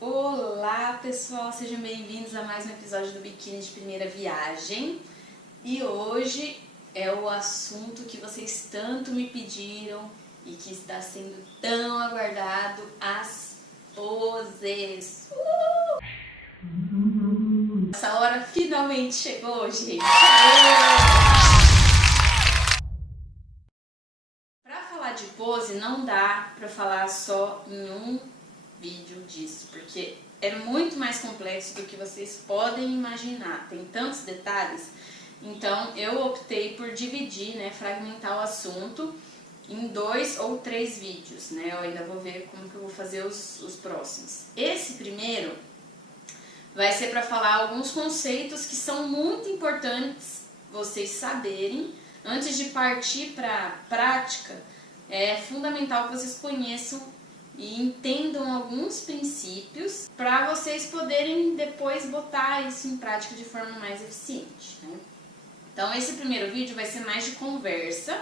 Olá pessoal, sejam bem-vindos a mais um episódio do Biquíni de Primeira Viagem. E hoje é o assunto que vocês tanto me pediram e que está sendo tão aguardado, as poses. Essa hora finalmente chegou, gente! Para falar de pose não dá para falar só em um vídeo disso, porque é muito mais complexo do que vocês podem imaginar, tem tantos detalhes. Então eu optei por dividir, fragmentar o assunto em 2 ou 3 vídeos, Eu ainda vou ver como que eu vou fazer os próximos. Esse primeiro vai ser para falar alguns conceitos que são muito importantes vocês saberem antes de partir para a prática. É fundamental que vocês conheçam e entendam alguns princípios para vocês poderem depois botar isso em prática de forma mais eficiente, Então esse primeiro vídeo vai ser mais de conversa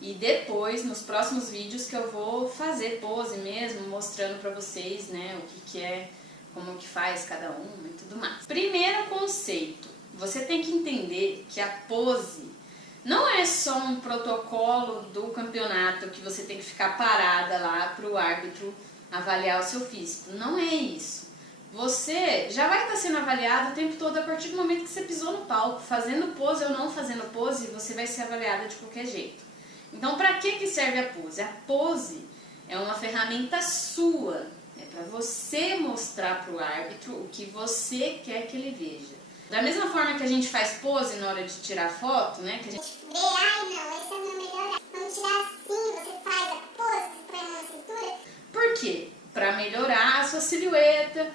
e depois nos próximos vídeos que eu vou fazer pose mesmo, mostrando para vocês, o que é, como que faz cada um e tudo mais. Primeiro conceito, você tem que entender que a pose não é só um protocolo do campeonato que você tem que ficar parada lá para o árbitro avaliar o seu físico. Não é isso. Você já vai estar sendo avaliado o tempo todo a partir do momento que você pisou no palco. Fazendo pose ou não fazendo pose, você vai ser avaliada de qualquer jeito. Então, para que serve a pose? A pose é uma ferramenta sua. É para você mostrar para o árbitro o que você quer que ele veja. Da mesma forma que a gente faz pose na hora de tirar foto, que a gente vê, ai não, essa não é melhor. Vamos tirar assim, você faz a pose, você põe a mão na cintura. Por quê? Para melhorar a sua silhueta,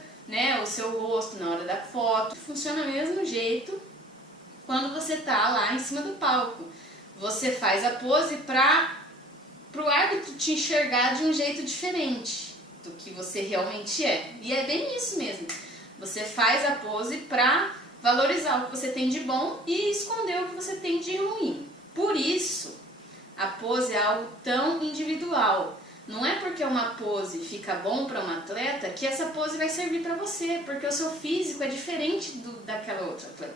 o seu rosto na hora da foto. Funciona do mesmo jeito quando você tá lá em cima do palco. Você faz a pose para o árbitro te enxergar de um jeito diferente do que você realmente é. E é bem isso mesmo. Você faz a pose para valorizar o que você tem de bom e esconder o que você tem de ruim. Por isso, a pose é algo tão individual. Não é porque uma pose fica bom para um atleta que essa pose vai servir para você, porque o seu físico é diferente daquela outra atleta.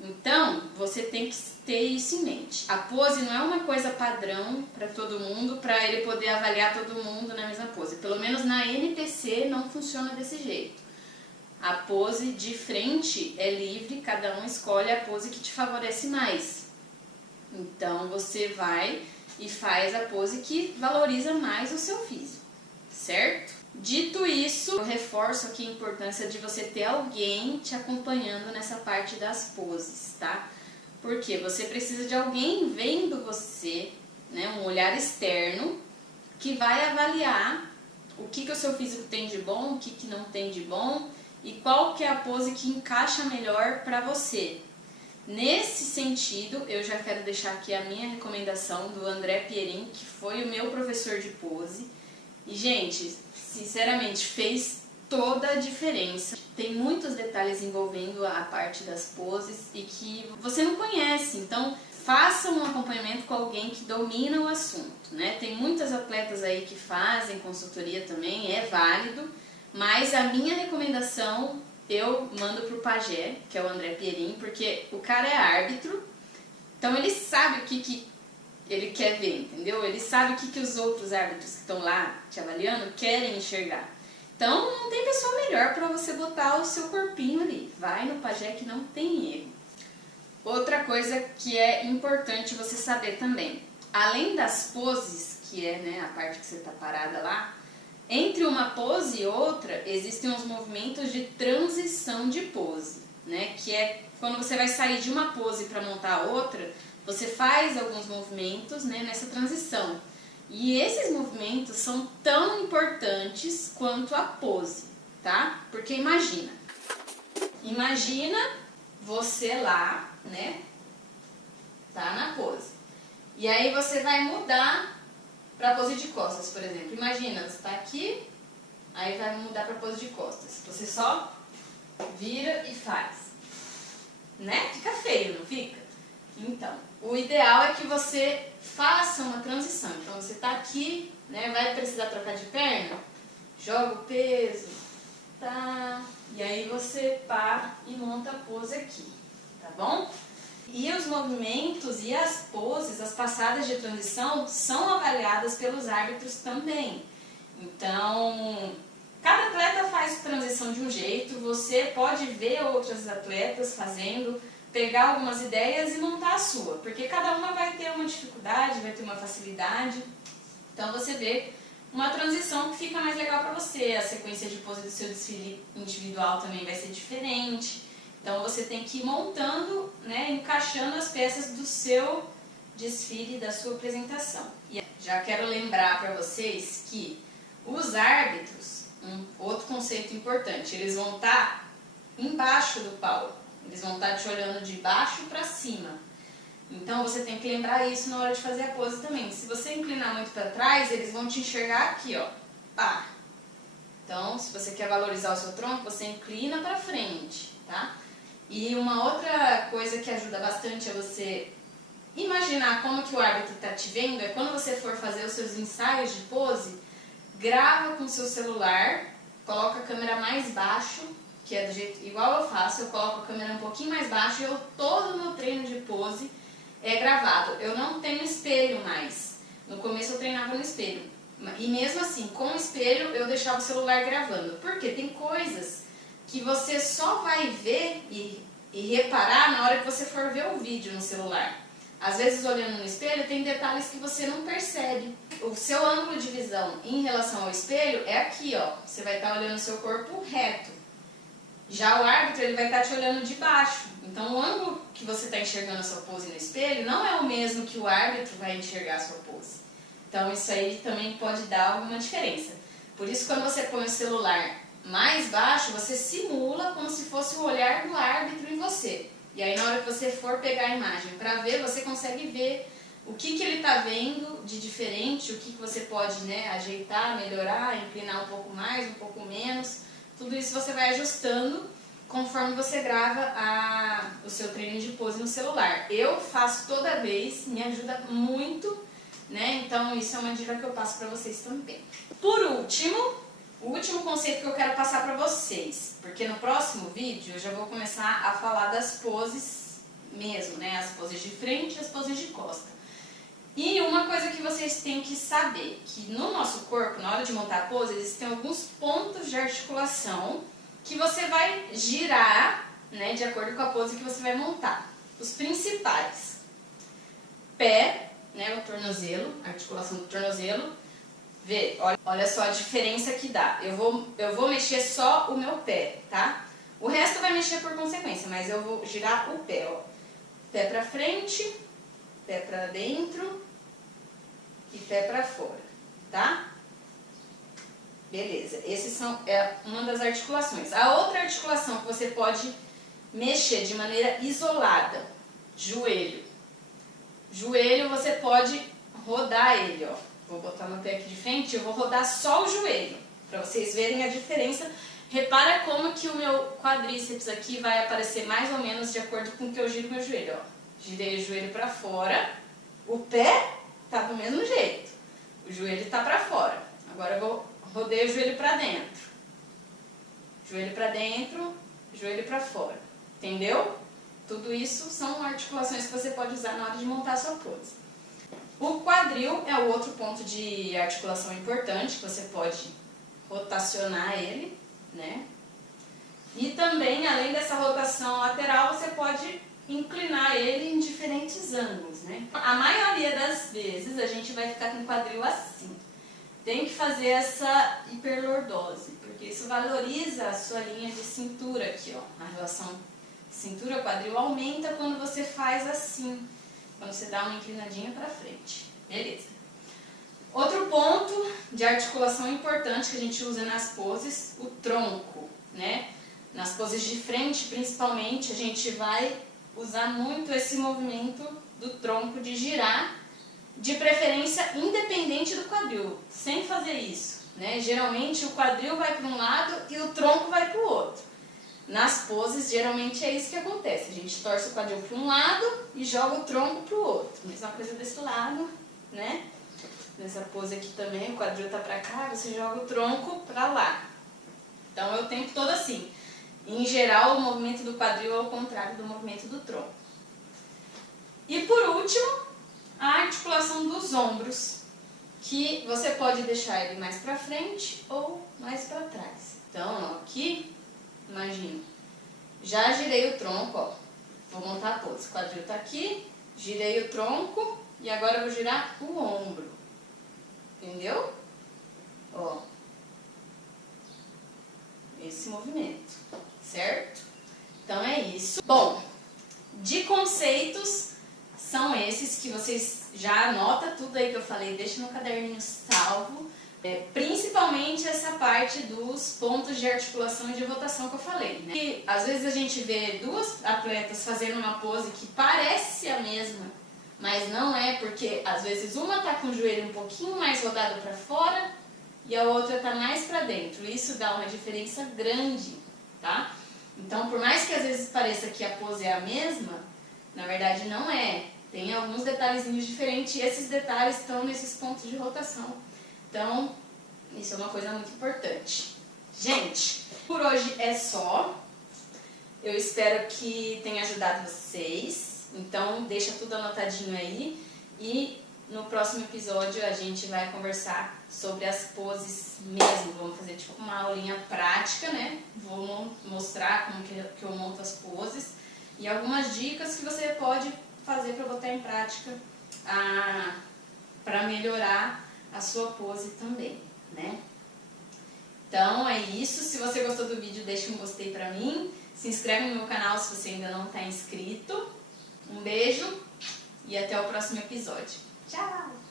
Então, você tem que ter isso em mente. A pose não é uma coisa padrão para todo mundo, para ele poder avaliar todo mundo na mesma pose. Pelo menos na NPC não funciona desse jeito. A pose de frente é livre, cada um escolhe a pose que te favorece mais. Então você vai e faz a pose que valoriza mais o seu físico, certo? Dito isso, eu reforço aqui a importância de você ter alguém te acompanhando nessa parte das poses, tá? Porque você precisa de alguém vendo você, um olhar externo, que vai avaliar o que o seu físico tem de bom, o que não tem de bom, e qual que é a pose que encaixa melhor para você. Nesse sentido, eu já quero deixar aqui a minha recomendação do André Pierin, que foi o meu professor de pose. E, gente, sinceramente, fez toda a diferença. Tem muitos detalhes envolvendo a parte das poses e que você não conhece. Então, faça um acompanhamento com alguém que domina o assunto, Tem muitas atletas aí que fazem consultoria também, é válido. Mas a minha recomendação eu mando pro pajé, que é o André Pierin, porque o cara é árbitro, então ele sabe o que ele quer ver, entendeu? Ele sabe o que os outros árbitros que estão lá te avaliando querem enxergar. Então não tem pessoa melhor para você botar o seu corpinho ali. Vai no pajé que não tem erro. Outra coisa que é importante você saber também, além das poses, que é a parte que você tá parada lá, entre uma pose e outra, existem os movimentos de transição de pose, que é quando você vai sair de uma pose para montar a outra, você faz alguns movimentos, nessa transição. E esses movimentos são tão importantes quanto a pose, tá? Porque imagina você lá, tá na pose. E aí você vai mudar para pose de costas, por exemplo. Imagina, você está aqui, aí vai mudar para pose de costas. Você só vira e faz. Fica feio, não fica? Então, o ideal é que você faça uma transição. Então, você está aqui, vai precisar trocar de perna, joga o peso, Tá. E aí você para e monta a pose aqui, tá bom? E os movimentos e as poses, as passadas de transição, são avaliadas pelos árbitros também. Então, cada atleta faz transição de um jeito, você pode ver outros atletas fazendo, pegar algumas ideias e montar a sua, porque cada uma vai ter uma dificuldade, vai ter uma facilidade. Então você vê uma transição que fica mais legal para você, a sequência de pose do seu desfile individual também vai ser diferente. Então você tem que ir montando, né, encaixando as peças do seu desfile, da sua apresentação. E já quero lembrar para vocês que os árbitros, um outro conceito importante, eles vão estar embaixo do palco, eles vão estar te olhando de baixo para cima. Então você tem que lembrar isso na hora de fazer a pose também. Se você inclinar muito para trás, eles vão te enxergar aqui, ó. Pá. Então, se você quer valorizar o seu tronco, você inclina para frente, tá? E uma outra coisa que ajuda bastante a você imaginar como que o árbitro está te vendo é quando você for fazer os seus ensaios de pose, grava com o seu celular, coloca a câmera mais baixo, que é do jeito igual eu faço, eu coloco a câmera um pouquinho mais baixo e todo o meu treino de pose é gravado. Eu não tenho espelho mais. No começo eu treinava no espelho. E mesmo assim, com o espelho eu deixava o celular gravando. Porque tem coisas que você só vai ver e reparar na hora que você for ver o vídeo no celular. Às vezes, olhando no espelho, tem detalhes que você não percebe. O seu ângulo de visão em relação ao espelho é aqui, ó. Você vai estar olhando o seu corpo reto. Já o árbitro, ele vai estar te olhando de baixo. Então, o ângulo que você está enxergando a sua pose no espelho não é o mesmo que o árbitro vai enxergar a sua pose. Então, isso aí também pode dar alguma diferença. Por isso, quando você põe o celular mais baixo, você simula como se fosse o olhar do árbitro em você. E aí, na hora que você for pegar a imagem para ver, você consegue ver o que ele está vendo de diferente, o que você pode, né, ajeitar, melhorar, inclinar um pouco mais, um pouco menos. Tudo isso você vai ajustando conforme você grava o seu treino de pose no celular. Eu faço toda vez, me ajuda muito, né? Então isso é uma dica que eu passo para vocês também. Por último, o último conceito que eu quero passar para vocês, porque no próximo vídeo eu já vou começar a falar das poses mesmo, né? As poses de frente e as poses de costa. E uma coisa que vocês têm que saber, que no nosso corpo, na hora de montar a pose, existem alguns pontos de articulação que você vai girar, né, de acordo com a pose que você vai montar. Os principais: pé, né, o tornozelo, a articulação do tornozelo. Vê, olha só a diferença que dá. Eu vou mexer só o meu pé, tá? O resto vai mexer por consequência, mas eu vou girar o pé, ó. Pé pra frente, pé pra dentro e pé pra fora, tá? Beleza, é uma das articulações. A outra articulação que você pode mexer de maneira isolada, joelho. Joelho você pode rodar ele, ó. Vou botar meu pé aqui de frente, eu vou rodar só o joelho, para vocês verem a diferença. Repara como que o meu quadríceps aqui vai aparecer mais ou menos de acordo com o que eu giro meu joelho, ó. Girei o joelho para fora, o pé tá do mesmo jeito, o joelho tá para fora. Agora eu rodei o joelho para dentro, joelho para fora, entendeu? Tudo isso são articulações que você pode usar na hora de montar a sua pose. O quadril é o outro ponto de articulação importante, que você pode rotacionar ele, né? E também, além dessa rotação lateral, você pode inclinar ele em diferentes ângulos, né? A maioria das vezes a gente vai ficar com o quadril assim. Tem que fazer essa hiperlordose, porque isso valoriza a sua linha de cintura aqui, ó. A relação cintura-quadril aumenta quando você faz assim, quando você dá uma inclinadinha para frente. Beleza. Outro ponto de articulação importante que a gente usa nas poses, o tronco, né? Nas poses de frente, principalmente, a gente vai usar muito esse movimento do tronco de girar, de preferência independente do quadril, sem fazer isso, né? Geralmente o quadril vai para um lado e o tronco vai para o outro. Nas poses, geralmente é isso que acontece. A gente torce o quadril para um lado e joga o tronco para o outro. Mesma coisa desse lado, né? Nessa pose aqui também, o quadril tá para cá, você joga o tronco para lá. Então é o tempo todo assim. Em geral, o movimento do quadril é ao contrário do movimento do tronco. E por último, a articulação dos ombros, que você pode deixar ele mais para frente ou mais para trás. Então, ó, aqui, imagina, já girei o tronco, ó, vou montar a pose. O quadril tá aqui, girei o tronco e agora eu vou girar o ombro, entendeu? Ó, esse movimento, certo? Então é isso. Bom, de conceitos são esses que vocês já anotam tudo aí que eu falei, deixa no caderninho salvo. Principalmente essa parte dos pontos de articulação e de rotação que eu falei, né? E às vezes a gente vê duas atletas fazendo uma pose que parece a mesma, mas não é, porque às vezes uma tá com o joelho um pouquinho mais rodado para fora e a outra tá mais para dentro. Isso dá uma diferença grande, tá? Então, por mais que às vezes pareça que a pose é a mesma, na verdade não é. Tem alguns detalhezinhos diferentes e esses detalhes estão nesses pontos de rotação. Então, isso é uma coisa muito importante. Gente, por hoje é só. Eu espero que tenha ajudado vocês. Então, deixa tudo anotadinho aí. E no próximo episódio a gente vai conversar sobre as poses mesmo. Vamos fazer tipo uma aulinha prática, né? Vou mostrar como que eu monto as poses. E algumas dicas que você pode fazer para botar em prática para melhorar a sua pose também, né? Então é isso. Se você gostou do vídeo, deixa um gostei pra mim. Se inscreve no meu canal se você ainda não está inscrito. Um beijo e até o próximo episódio. Tchau!